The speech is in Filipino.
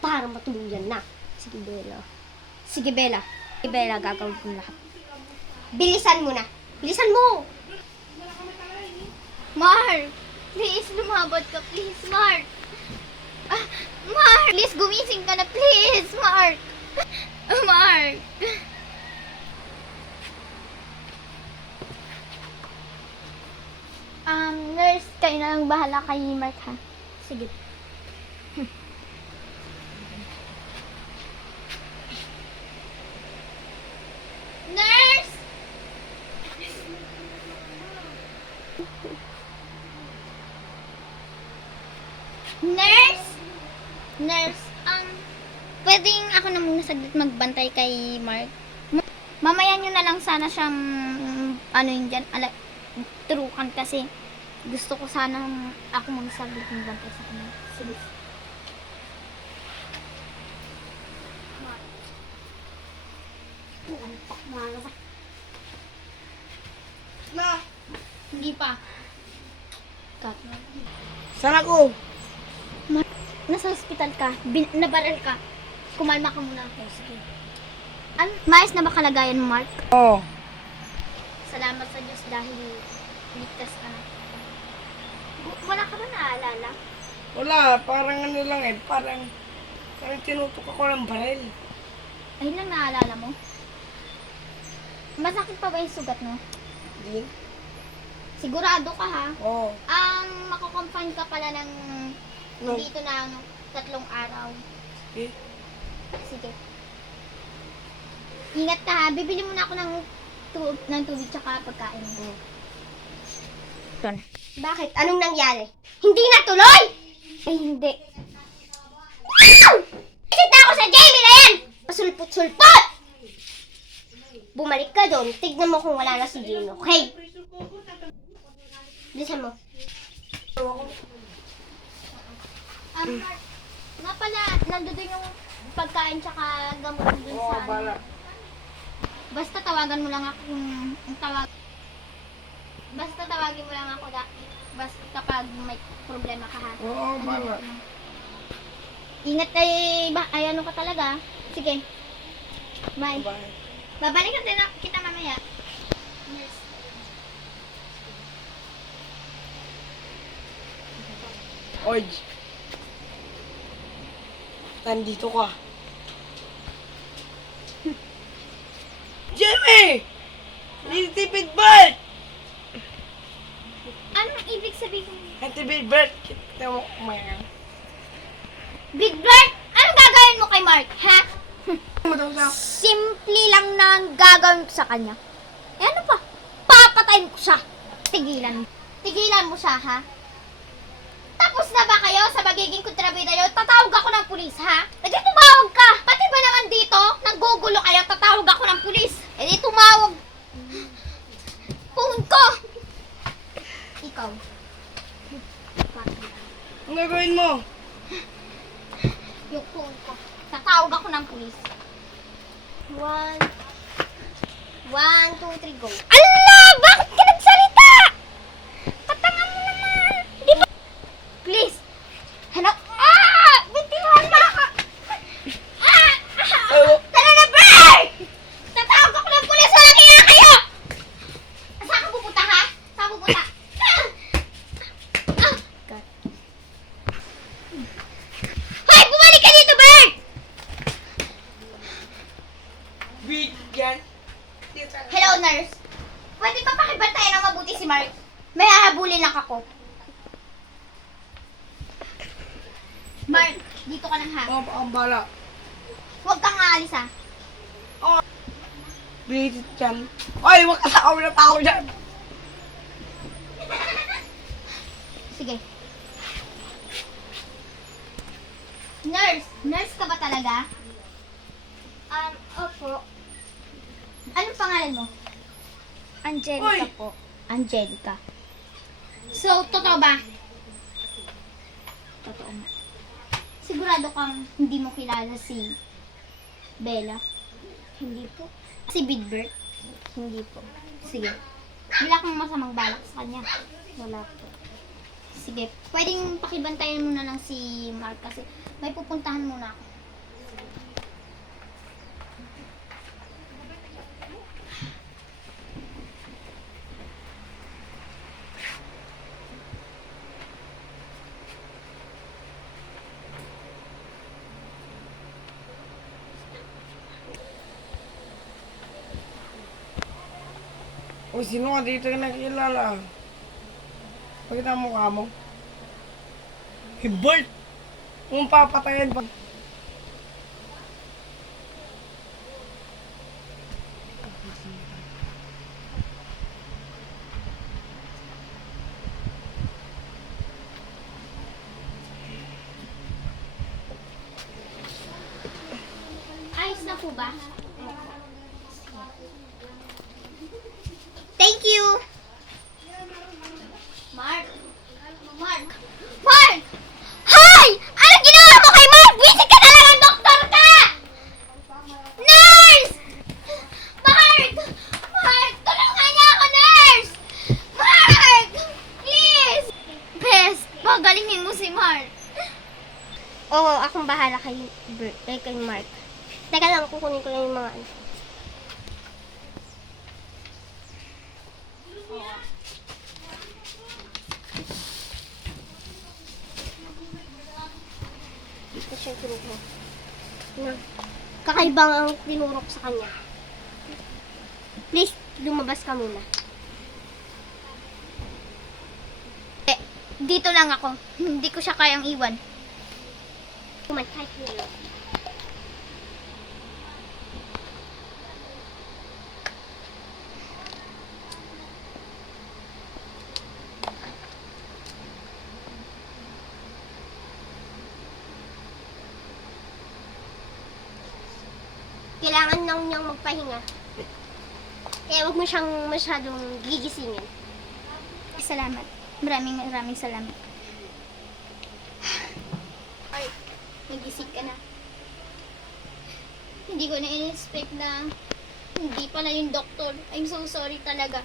para matuluyan na. Sige, Bella. Sige, Bella. Sige, Bella, gagawin ko lahat. Bilisan mo na. Bilisan mo! Mark! Please, lumabot ka. Please, Mark! Ah, Mark! Please, gumising ka na. Please, Mark! Mark! Nurse, kayo na lang bahala kay Mark, ha? Sige. Nurse! Nurse? Nurse, pwedeng ako na muna saglit magbantay kay Mark. Mamaya nyo na lang sana siyang, yun dyan, turukan kasi gusto ko sana ako magsaglit magbantay sa kanya. Sige. Ma! Hindi pa. Cut. Saan ako? Nasa hospital ka, nabaral ka. Kumalma ka muna ako. Sige. Maayos na ba kalagayan mo, Mark? Oo. Salamat sa Diyos dahil ligtas ka na. Wala ka ba naaalala? Wala, parang ano lang eh. Parang tinutok ako ng baril. Ayun lang naaalala mo? Masakit pa ba yung sugat mo? Hindi? Sigurado ka, ha? Oo. Makakonfine ka pala ng No. dito na 3 araw. Eh, Sige. Ingat ka, ha? Bibili muna ako ng tubig tsaka pagkain. Bakit? Anong nangyari? Hindi natuloy! Ay, hindi. Isit na ako sa Jamie na yan! Pasulpot-sulpot! Bumalik ka doon. Tignan mo kung wala na si Jamie, okay? Bilisan mo. Mark, nga pala, nandun yung pagkain tsaka gamot dun oo, sa... bala. Basta tawagan mo lang ako kung Basta tawagin mo lang ako basta kapag may problema ka, ha. Oo, bala. Ingat ay ano ka talaga. Sige. Bye. Bye. Babalikan din kita mamaya. Yes. Oy. Nandito ka. Jimmy! Nitipid Bert! Anong ibig sabihin? Nitipid Bert! Kita mo kumayan. Big Bird, anong gagawin mo kay Mark, ha? Matawag Simple lang na ang gagawin ko sa kanya. Eh ano pa? Papatayin ko siya. Tigilan. Tigilan mo siya, ha? Tapos na ba kayo sa magiging kontrabida nyo? Tatawag ako ng pulis, ha? E di tumawag ka. Pati ba naman dito, nanggugulo kayo, tatawag ako ng pulis. E di tumawag. Phone ko. Ikaw. Ang gagawin mo? Yung phone ko. Tatawag ako ng pulis. 1, 2, 3, go. Allah! Bakit ka nagsalita? Katanga mo naman. Di ba? Please. Hello? Bitiwan mo ako. Tara na, Bert! Tatawag ako ng pulis. Wala kaya kayo! Saan ka pupunta, ha? Saan ka pupunta? Hoy! Bumalik ka dito, Bert! Bigyan. Hello, nurse. Pwede pa pakibantayan ng mabuti si Mark? May hahabulin lang ako. Mark, dito ka lang, ha? Oo, ang bala. Huwag kang aalis, ha? Bisit yan. Oy, wag ka sa na tao dyan. Sige. Nurse! Nurse ka ba talaga? Opo. Anong pangalan mo? Angelica Uy! po. Angelica. So, totoo ba? Totoo nga. Sigurado kang hindi mo kilala si Bella? Hindi po. Si Bidbert? Hindi po. Sige. Wala kang masamang balak sa kanya. Wala po. Sige. Pwedeng pakibantayan mo na lang si Mark kasi may pupuntahan muna ako. Kung sino ka dito yung nakilala. Pakita mo mukha mo. Hibert! Kung papatayin pa. Ayos na po ba? Thank you! Mark! Mark! Mark! Hoy! Anong ginawa mo kay Mark? Visit ka na lang ang doktor ka! Nurse! Mark! Mark! Tulungan niya ako, nurse! Mark! Please! Best, pagalingin mo si Mark. Oo, akong bahala kay Mark. Teka lang, kukunin ko lang yung mga ano. Dito siya tinuro. Na, kakaibang ang tinuro ko sa kanya. Please, lumabas ka muna. Dito lang ako. Hindi ko siya kayang iwan. Kahit nilo. Kailangan lang niyang magpahinga. Kaya huwag mo siyang masyadong gigisingin. Salamat. Maraming salamat. Ay, nagising ka na. Hindi ko na in-expect na hindi pala yung doktor. I'm so sorry talaga.